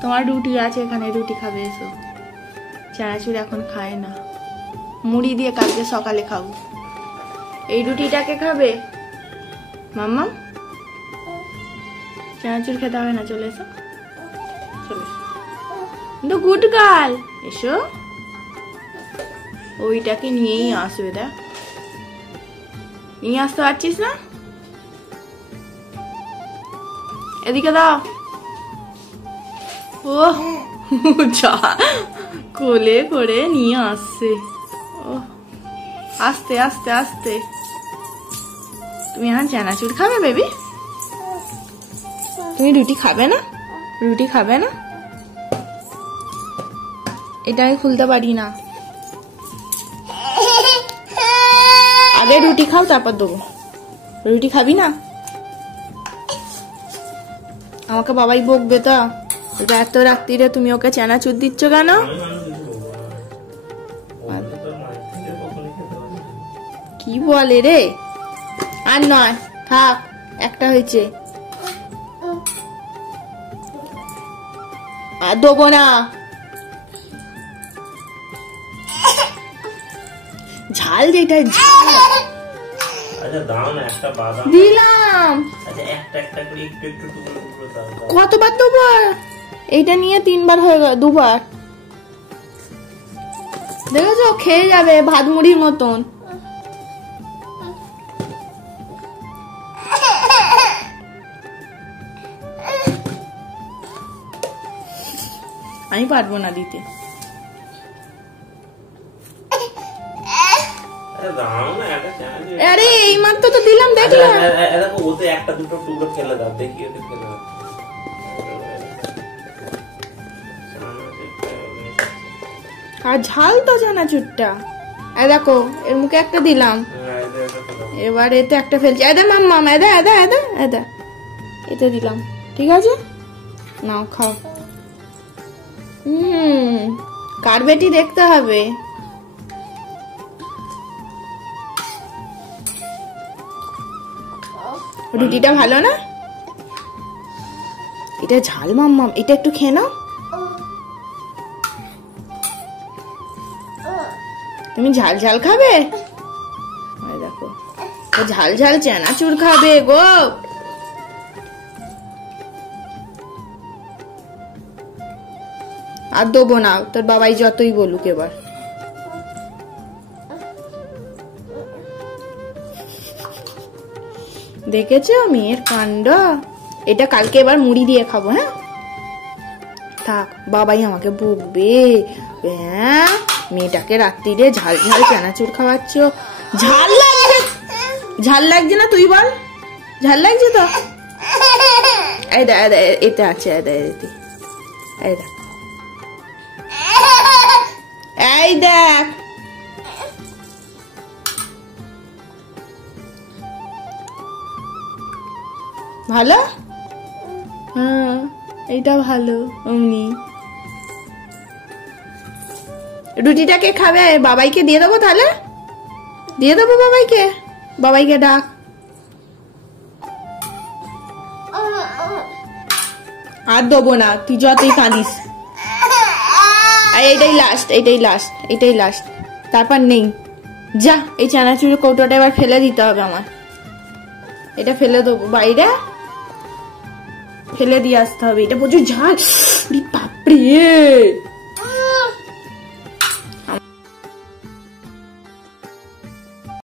তোমার রুটি আছে এখানে, রুটি খাবে, এসো। চানাচুর এখন খায় না, মুড়ি দিয়ে কালকে সকালে খাবো। এই রুটিটাকে খাবে মাম্মা? চানাচুর খেতে হবে না, চলে এসো, চলে এসো। কিন্তু গুড গার্ল, এসো। ওইটাকে নিয়েই আসবে, দেখ নিয়ে আসতে পারছিস না? এদিকে দাও। ও যা কোলে করে নিয়ে আসছে। ও আস্তে আস্তে আস্তে। তুমি এখন চানাচুর খাবে বেবি? তুমি রুটি খাবে না? রুটি খাবে না? এটা আমি খুলতে পারি না, আগে রুটি খাও তারপর দেবো। রুটি খাবি না? আমাকে বাবাই বকবে তো, এত রাত্রিরে তুমি ওকে চানাচুর দিচ্ছ কেন? কি বলে রে? আর নয়, থাক, একটা হয়েছে, আর দেবো না। ঝাল যেটা দিলাম, কতবার দেবো? এইটা নিয়ে 3 বার হয়ে গেল, 2 বার। দেখেছো, খেয়ে যাবে ভাত মুড়ির মতন। আমি পারবো না দিতে। আরে এই মাত্র তো দিলাম, দেখলে? একটা দুটো টুকরো ফেলে দাও, দেখি ওটা ফেলে দাও। আর ঝাল তো চানাচুরটা। দেখো, এর মুখে একটা দিলাম, এবার এতে একটা ফেলছি। মাম্মা, এতে দিলাম, ঠিক আছে, নাও খাও। কারবেটি দেখতে হবে। রুটিটা ভালো না? এটা ঝাল মাম্মাম, এটা একটু খেয়ে নাও। তুমি ঝাল ঝাল খাবে? দেখো, ঝাল ঝাল চানাচুর খাবে গো। আর দেবো না, তোর বাবাই যতই বলুক এবার। দেখেছো মেয়ের কাণ্ড? এটা কালকে এবার মুড়ি দিয়ে খাবো। হ্যাঁ থাক, বাবাই আমাকে বকবে। হ্যাঁ, মেয়েটাকে রাত্রিরে ঝাল ঝাল চানাচুর খাওয়াচ্ছ। ঝাল লাগছে, ঝাল লাগছে না? তুই বল, ঝাল লাগছে তো? এতে আছে, এই দেখ, ভালো? হ্যাঁ, এইটা ভালো। অমনি রুটিটাকে খাবে? বাবাইকে দিয়ে দেবো তাহলে, দিয়ে দেবো বাবাইকে। বাবাইকে ডাক। আর দেবো না, তুই যতই কাঁদিস। এইটাই লাস্ট, তারপর নেই। যা, এই চানাচুরের কৌটোটা এবার ফেলে দিতে হবে আমার। এটা ফেলে দেবো বাইরে, ফেলে দিয়ে আসতে হবে। এটা প্রচুর ঝাল, বাপরে।